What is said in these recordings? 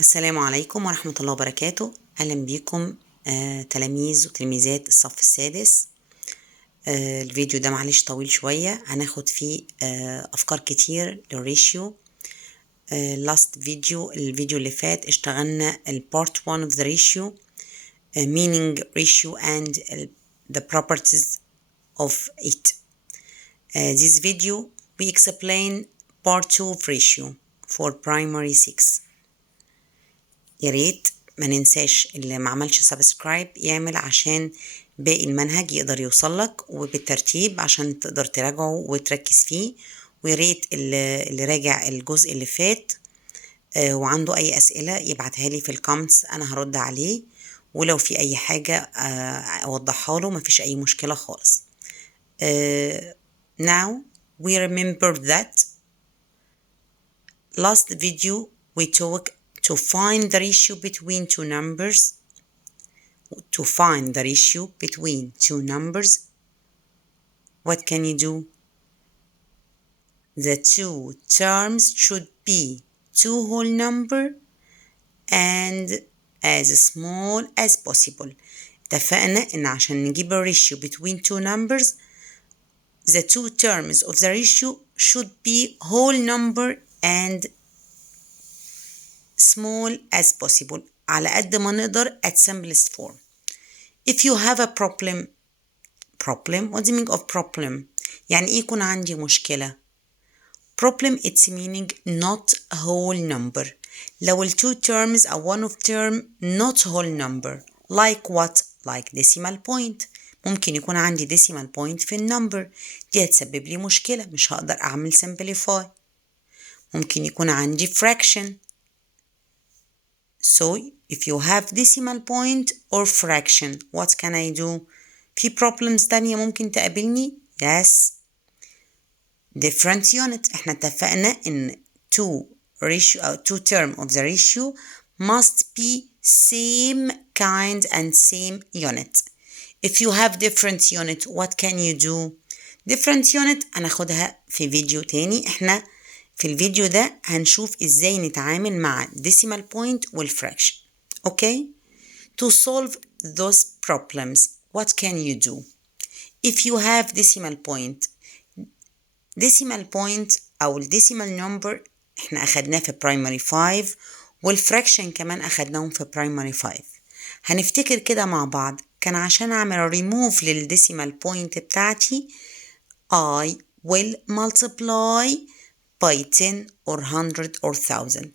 السلام عليكم ورحمة الله وبركاته. أهلا بيكم تلاميذ وتلميذات الصف السادس. الفيديو ده معلش طويل شوية، هناخد فيه أفكار كتير للريشيو. الفيديو اللي فات اشتغلنا part 1 of the ratio, meaning ratio and the properties of it. This video we explain part 2 of ratio for primary 6. يا ريت ما ننساش اللي ما عملش سبسكرايب يعمل عشان باقي المنهج يقدر يوصلك وبالترتيب عشان تقدر تراجعه وتركز فيه. ويا ريت اللي راجع الجزء اللي فات وعنده اي اسئله يبعتها لي في الكومنتس، انا هرد عليه، ولو في اي حاجه اوضحها له، مفيش اي مشكله خالص. Now we remember that last video we talk to find the ratio between two numbers. To find the ratio between two numbers, what can you do? The two terms should be two whole number and as small as possible. اتفقنا ان عشان نجيب الريشيو between two numbers, the two terms of the ratio should be whole number and small as possible على قد ما نقدر at simplest form. If you have a problem, what do you mean of problem? يعني ايه يكون عندي مشكلة؟ problem it's meaning not whole number. لو ال two terms أو one of term not whole number, like what? like decimal point. ممكن يكون عندي decimal point في النمبر، دي هتسبب لي مشكلة، مش هقدر أعمل simplify. ممكن يكون عندي fraction. So if you have decimal point or fraction, what can I do? في problems تانية ممكن تقابلني؟ Yes. Different unit. احنا اتفقنا ان two term of the ratio must be same kind and same unit. If you have different unit, what can you do? Different unit هناخدها في فيديو تاني. احنا في الفيديو ده هنشوف ازاي نتعامل مع decimal point والفراكشن. Okay? To solve those problems, what can you do? If you have decimal point أو decimal number احنا أخدناه في primary 5 والفراكشن كمان أخدناهم في primary 5. هنفتكر كده مع بعض، كان عشان أعمل remove للديسيمال point بتاعتي I will multiply by 10 or 100 or 1000.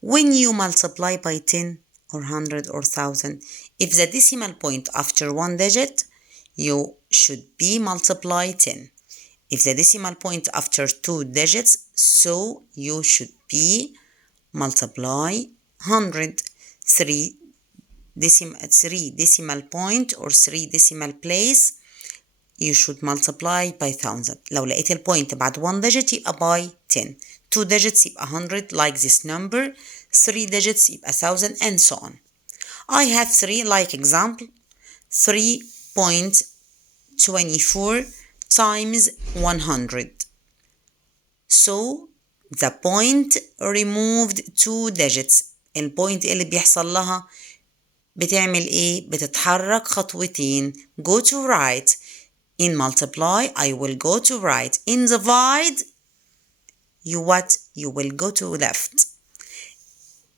When you multiply by 10 or 100 or 1000, if the decimal point after one digit, you should be multiply 10. If the decimal point after two digits, so you should be multiply 100. Three decimal point or three decimal place, you should multiply by 1000. لو لقيت البوينت بعد 1 digit يبقى by 10. 2 digits يبقى 100 like this number. 3 digits يبقى 1000 and so on. I have 3 like example. 3.24 times 100. So the point removed 2 digits. البوينت اللي بيحصل لها بتعمل ايه؟ بتتحرك خطوتين. Go to right. In multiply, I will go to right. In divide, you will go to left.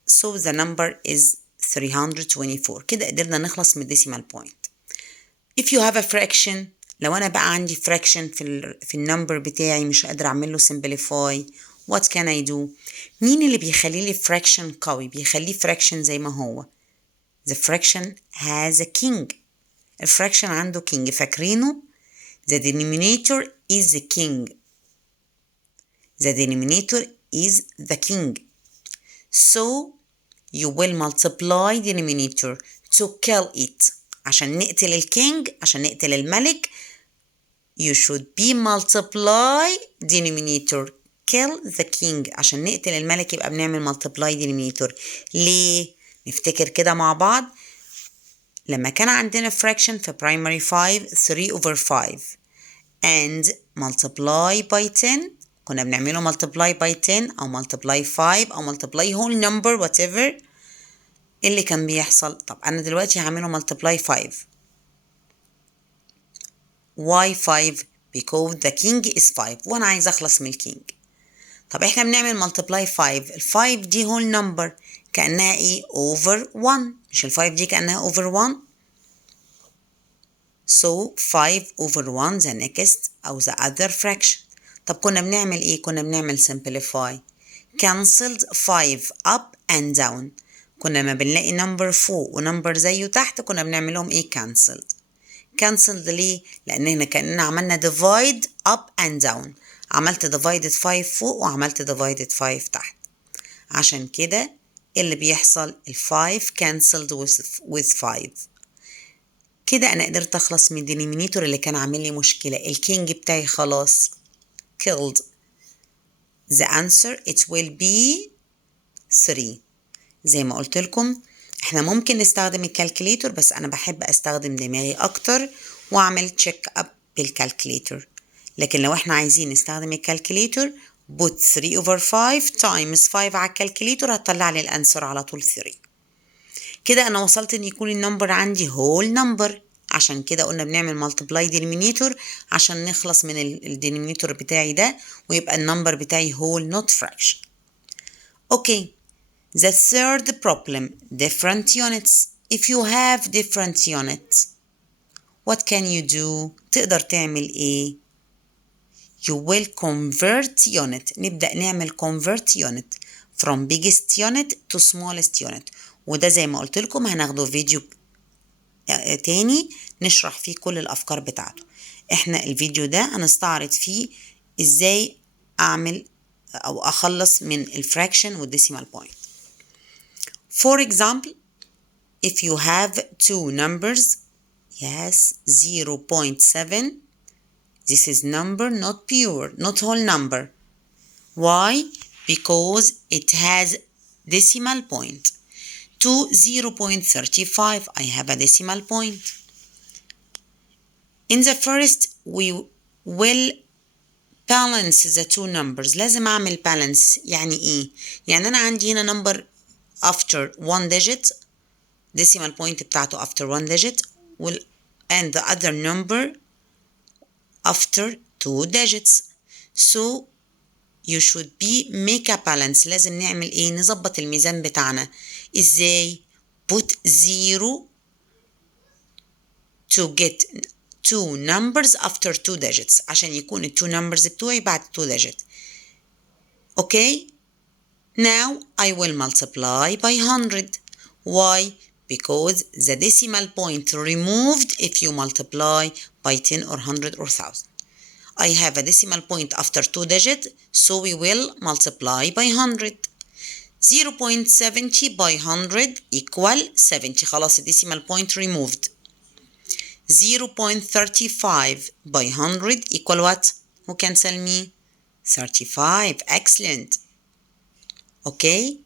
So the number is 324. كده قدرنا نخلص من decimal point. If you have a fraction, لو أنا بقى عندي fraction في النمبر بتاعي مش قادرة أعمل له simplify, what can I do? مين اللي بيخلي لي fraction قوي؟ بيخليه fraction زي ما هو. The fraction has a king. الفراكشن عنده king. فاكرينه؟ The denominator is the king. The denominator is the king. So you will multiply denominator to kill it. عشان نقتل الكينج، عشان نقتل الملك، you should be multiply denominator. Kill the king. عشان نقتل الملك يبقى بنعمل multiply denominator. ليه؟ نفتكر كده مع بعض. لما كان عندنا fraction في primary 5 3/5 and multiply by 10 كنا بنعمله multiply by 10 أو multiply 5 أو multiply whole number whatever. إيه اللي كان بيحصل؟ طب أنا دلوقتي هعمله multiply 5. why 5 because the king is 5 وأنا عايز أخلص من الكينج. طب إحنا بنعمل multiply 5. ال 5 دي whole number كأنها إيه over 1. مش ال 5 دي كأنها over 1. so 5 over 1 the next أو the other fraction. طب كنا بنعمل إيه؟ كنا بنعمل simplify. cancelled 5 up and down. كنا ما بنلاقي number فوق ونمبر زيه تحت كنا بنعملهم إيه؟ cancelled ليه؟ لأن هنا كأننا عملنا divide up and down. عملت divided 5 فوق وعملت divided 5 تحت. عشان كده اللي بيحصل ال 5 cancelled with 5. كده أنا قدرت أخلص من الدينومينيتور اللي كان عامل لي مشكلة. الكينج بتاعي خلاص killed. The answer it will be 3. زي ما قلت لكم احنا ممكن نستخدم الكالكوليتور بس أنا بحب أستخدم دماغي أكتر وأعمل تشيك أب بالكالكوليتور. لكن لو احنا عايزين نستخدم الكالكوليتور put 3 over 5 times 5 على الكالكوليتور هتطلع لي الأنسر على طول 3. كده أنا وصلت إن يكون النمبر عندي whole number. عشان كده قلنا بنعمل multiply denominator عشان نخلص من الدينومينيتور بتاعي ده ويبقى النمبر بتاعي whole not fraction. Okay. The third problem, different units. If you have different units, what can you do? تقدر تعمل إيه؟ You will convert unit. نبدأ نعمل convert unit from biggest unit to smallest unit. وده زي ما قلت لكم هناخده فيديو تاني نشرح فيه كل الأفكار بتاعته. احنا الفيديو ده هنستعرض فيه ازاي أعمل أو أخلص من الفراكشن والديسيمال بوينت. For example, if you have two numbers, yes, 0.7, this is number not pure, not whole number. Why? Because it has decimal point. To 0.35, I have a decimal point. In the first, we will balance the two numbers. لازم أعمل balance. يعني إيه؟ يعني أنا عندي هنا number after one digit, decimal point بتاعته after one digit, and the other number after two digits. So you should make a balance. لازم نعمل إيه؟ نظبط الميزان بتاعنا. إزاي؟ put 0 to get two numbers after two digits عشان يكون two numbers بتوعي بعد two digits. Okay? Now I will multiply by 100. Why? Because the decimal point removed if you multiply by 10 or 100 or 1000. I have a decimal point after two digits, so we will multiply by 100. 0.70 by 100 equal 70. خلاص decimal point removed. 0.35 by 100 equal what? Who can tell me? 35. Excellent. Okay,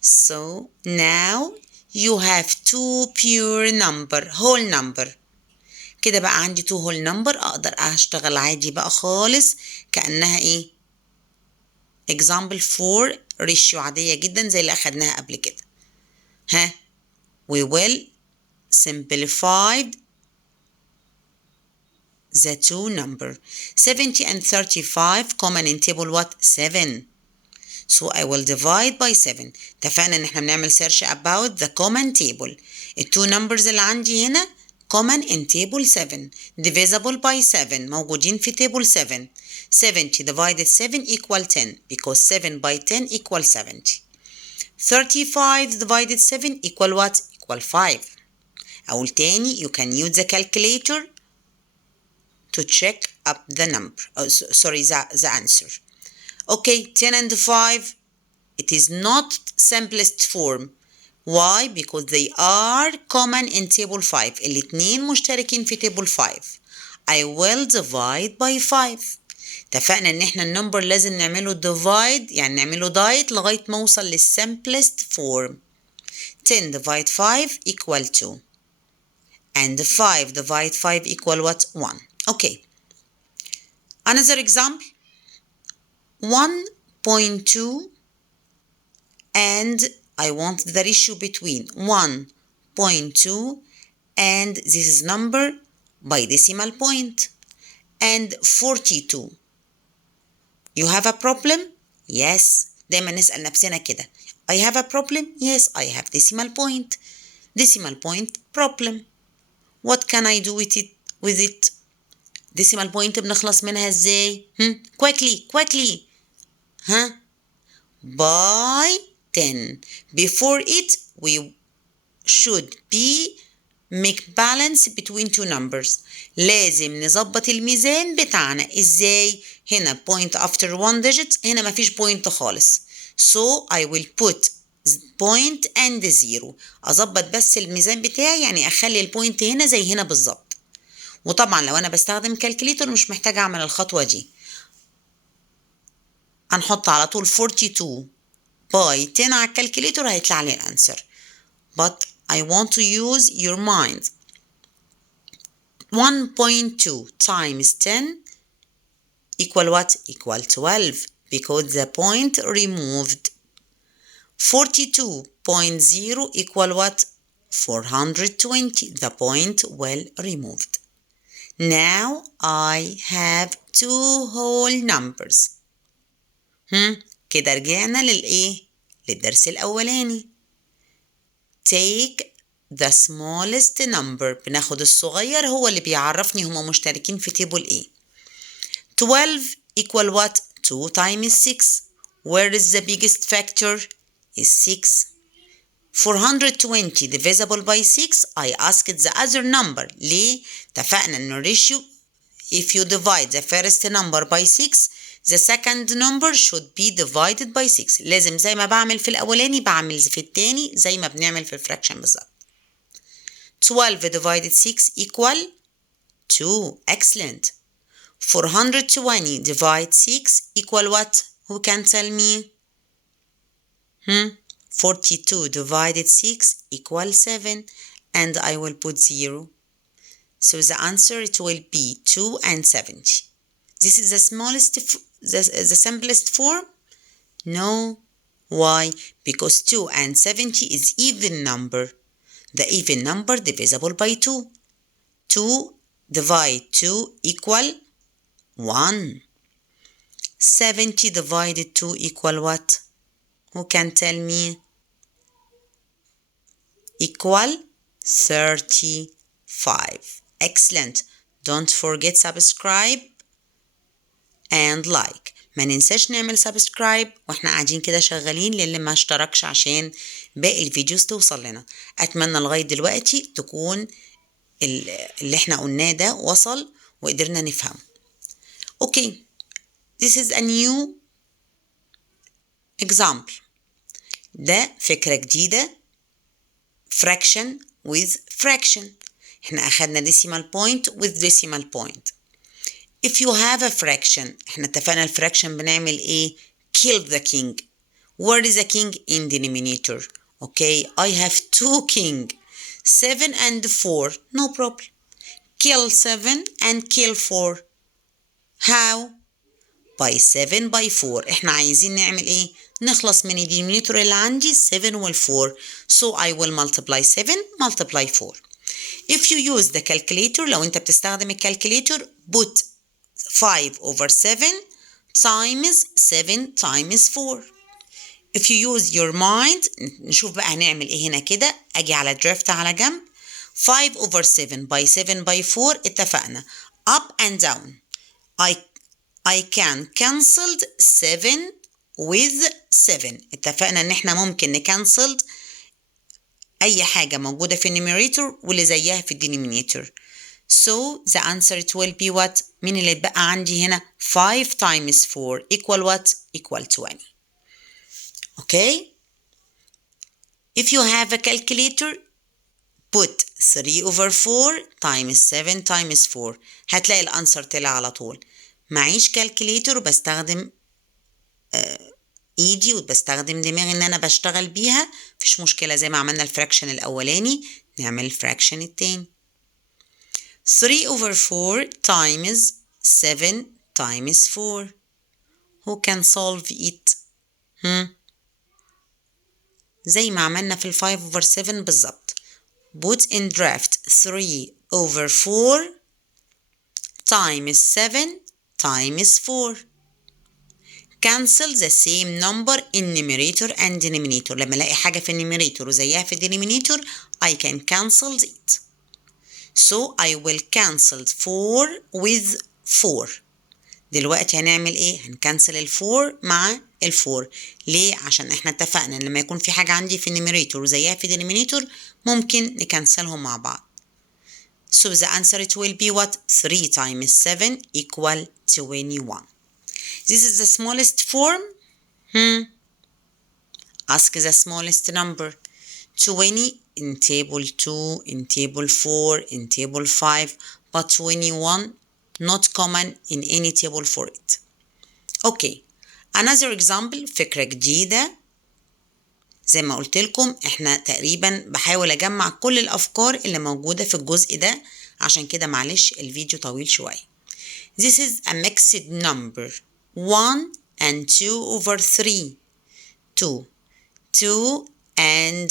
so now you have two pure number, whole number. كده بقى عندي two whole number أقدر أشتغل عادي بقى خالص كأنها إيه؟ example 4 ratio عادية جدا زي اللي أخدناها قبل كده. ها؟ We will simplify the two number. 70 and 35 common in table what? 7. So I will divide by 7. اتفقنا ان احنا بنعمل search about the common table. ال two numbers اللي عندي هنا common in table 7 divisible by 7 موجودين في table 7. 70 divided 7 equal 10 because 7 by 10 equal 70. 35 divided 7 equal what? Equal 5. أقول تاني you can use the calculator to check up the number. The answer. Okay, 10 and 5, it is not simplest form. Why? Because they are common in table 5. الاتنين مشتركين في table 5. I will divide by 5. اتفقنا ان احنا النمبر لازم نعمله divide يعني نعمله دايت لغاية ما اوصل للsimplest form. 10 divide 5 equal 2. And 5 divide 5 equal what? 1. Okay. Another example. 1.2 and I want the ratio between 1.2 and this is number by decimal point and 42. You have a problem? Yes. دايما نسأل نفسنا كده. I have a problem? Yes, I have decimal point. Decimal point problem. What can I do with it? decimal point بنخلص منها ازاي؟ quickly. By 10. Before it, we should make balance between two numbers. لازم نظبط الميزان بتاعنا. ازاي؟ هنا point after one digit. هنا مفيش point خالص. So I will put point and zero. أظبط بس الميزان بتاعي، يعني أخلي البوينت هنا زي هنا بالظبط. وطبعا لو أنا بستخدم كالكوليتور مش محتاجة أعمل الخطوة دي. هنحط على طول 42 by 10 على الكالكوليتور هيطلع لي الأنسر. But I want to use your mind. 1.2 times 10 equal what? Equal 12 because the point removed. 42.0 equal what? 420. The point well removed. Now I have two whole numbers. كده رجعنا للدرس الأولاني. Take the smallest number. بناخد الصغير هو اللي بيعرفني هما مشتركين في تيبل ايه. 12 equal what? 2 times 6. Where is the biggest factor? Is 6. 420 divisible by 6. I asked the other number. ليه؟ اتفقنا ان ratio if you divide the first number by 6 the second number should be divided by 6. لازم زي ما بعمل في الأولاني بعمل في التاني زي ما بنعمل في الفراكشن بالظبط. 12 divided 6 equal 2. Excellent. 420 divide 6 equal what? Who can tell me? 42 divided 6 equal 7 and I will put 0. So the answer it will be 2 and 70. This is the smallest, the simplest form? No. Why? Because 2 and 70 is even number. The even number divisible by 2. 2 divide 2 equal 1. 70 divided 2 equal what? Who can tell me? Equal 35. Excellent. Don't forget subscribe and like. ما ننساش نعمل سبسكرايب واحنا قاعدين كده شغالين للي ما اشتركش عشان باقي الفيديوز توصل لنا. اتمنى لغاية دلوقتي تكون اللي احنا قلناه ده وصل وقدرنا نفهم. Okay. This is a new example. ده فكرة جديدة. fraction with fraction. احنا أخدنا decimal point with decimal point. If you have a fraction, احنا اتفقنا الفراكشن بنعمل ايه؟ Kill the king. Where is the king? In denominator. Okay, I have two king. 7 and 4. No problem. Kill 7 and kill 4. How? By 7 by 4. احنا عايزين نعمل ايه؟ نخلص من الدينومينيتور اللي عندي 7 وال 4. So I will multiply 7 multiply 4. If you use the calculator, لو انت بتستخدم الكالكوليتور put 5 over 7 times 7 times 4. If you use your mind, نشوف بقى هنعمل ايه هنا كده. اجي على drift على جنب. 5 over 7 by 7 by 4 اتفقنا. Up and down. I can cancel 7 with 7. اتفقنا ان احنا ممكن نكنسل اي حاجة موجودة في النيميريتور واللي زيها في الدينومينيتور. So the answer it will be what? مين اللي بقى عندي هنا؟ 5 times 4 equal what? Equal 20. Okay? If you have a calculator, put 3 over 4 times 7 times 4. هتلاقي الأنسر طلع على طول. معيش كالكوليتور وبستخدم ايدي وبستخدم دماغي ان انا بشتغل بيها، مفيش مشكلة. زي ما عملنا الفراكشن الأولاني نعمل الفراكشن التاني. 3 over 4 times 7 times 4. Who can solve it? زي ما عملنا في 5/7 بالظبط. Put in draft 3/4 times 7 times 4. Cancel the same number in numerator and denominator. لما الاقي حاجة في النيميريتور وزيها في الدينومينيتور I can cancel it. So I will cancel 4 with 4. دلوقتي هنعمل ايه؟ هنكنسل ال4 مع ال4. ليه؟ عشان احنا اتفقنا لما يكون في حاجة عندي في النيميريتور وزيها في الدينومينيتور ممكن نكنسلهم مع بعض. So the answer it will be what? 3 times 7 equal 21. This is the smallest form? Ask the smallest number. 20 in table 2, in table 4, in table 5, but 21 not common in any table for it. Okay, another example. فكرة جديدة. زي ما قلت لكم احنا تقريبا بحاول اجمع كل الافكار اللي موجودة في الجزء ده، عشان كده معلش الفيديو طويل شوية. This is a mixed number 1 and 2/3. 2 and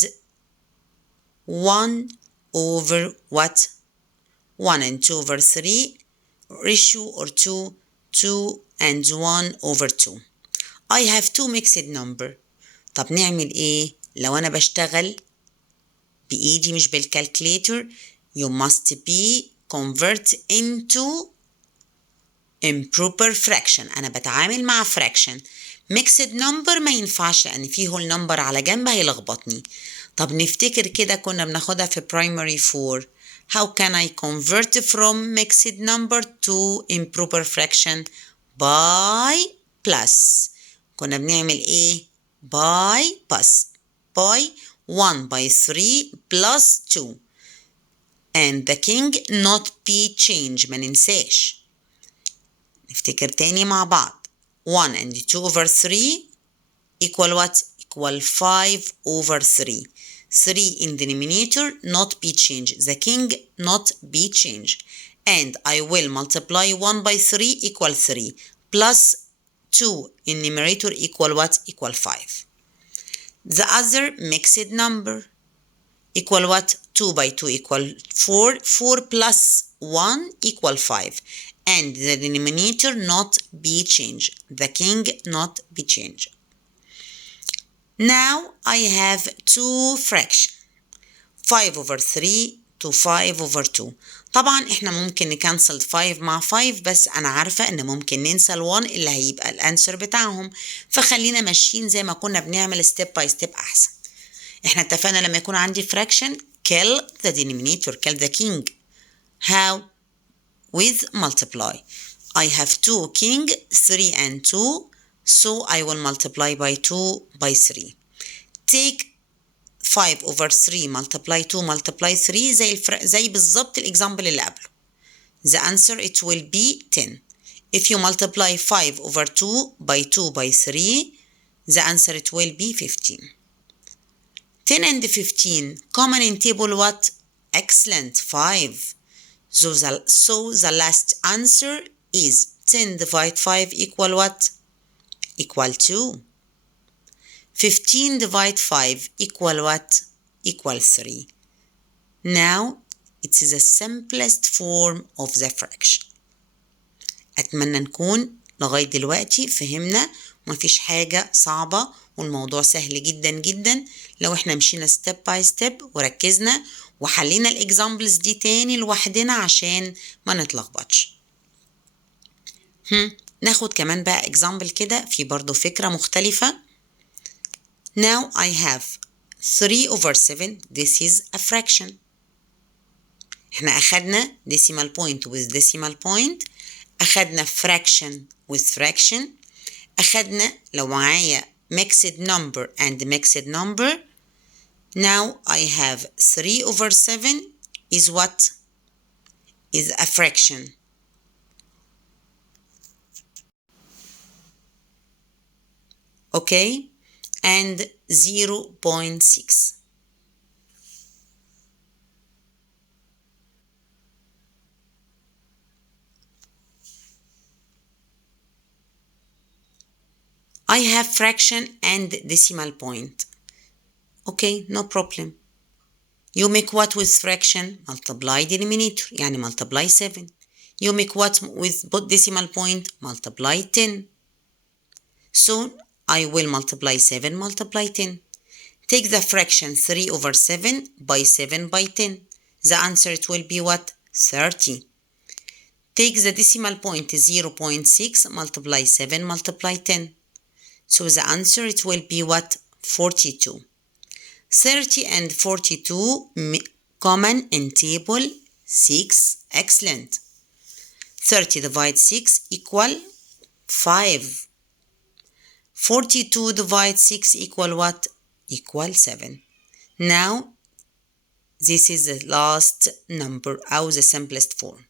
1 over what? 1 and 2/3 ratio or 2 and 1/2. I have two mixed number. طب نعمل ايه؟ لو انا بشتغل بإيدي مش بالكالكليتر you must be convert into improper fraction. أنا بتعامل مع fraction. mixed number ما ينفعش لأن فيه whole number على جنب هيلخبطني. طب نفتكر كده كنا بناخدها في primary 4. How can I convert from mixed number to improper fraction? By plus. كنا بنعمل إيه؟ by plus. by 1/3 plus 2. And the king not be changed. ما ننساش. نفتكر تاني مع بعض. 1 and 2/3 equal what? equal 5/3. 3 in the denominator not be changed. The king not be changed. And I will multiply 1/3 equal 3 plus 2 in numerator equal what? equal 5. The other mixed number equal what? 2/2 equal 4. 4 plus 1 equal 5. And the denominator not be changed. The king not be changed. Now I have two fractions. 5/3 to 5/2. طبعا احنا ممكن نكنسل 5 مع 5 بس انا عارفة ان ممكن ننسى ال1 اللي هيبقى الانسر بتاعهم، فخلينا ماشيين زي ما كنا بنعمل step by step احسن. احنا اتفقنا لما يكون عندي fraction kill the denominator, kill the king. How? With multiply. I have 2 king, 3 and 2, so I will multiply by 2/3. Take 5/3 multiply 2 multiply 3 زي بالظبط الإكزامبل اللي قبله. The answer it will be 10. If you multiply 5/2 by 2/3, the answer it will be 15. 10 and 15 common in table what? Excellent, 5. So the last answer is 10 divided 5 equal what? Equal 2. 15 divided 5 equal what? Equal 3. Now it is the simplest form of the fraction. أتمنى نكون لغاية دلوقتي فهمنا ومفيش حاجة صعبة والموضوع سهل جدا جدا لو احنا مشينا step by step وركزنا وحلينا الإكزامبلز دي تاني لوحدنا عشان ما نتلخبطش. ناخد كمان بقى إكزامبل كده في برضو فكرة مختلفة. Now I have 3/7. This is a fraction. احنا أخدنا decimal point with decimal point. أخدنا fraction with fraction. أخدنا لو معايا mixed number and mixed number. Now I have 3/7 is what? Is a fraction. Okay? And 0.6. I have fraction and decimal point. Okay, no problem. You make what with fraction? Multiply denominator, يعني multiply 7. You make what with decimal point? Multiply 10. So I will multiply 7 multiply 10. Take the fraction 3 over 7 by 7 by 10. The answer it will be what? 30. Take the decimal point 0.6 multiply 7 multiply 10. So the answer it will be what? 42. 30 and 42 common in table 6. Excellent. 30 divide 6 equal 5. 42 divide 6 equal what? Equal 7. Now this is the last number, or the simplest form.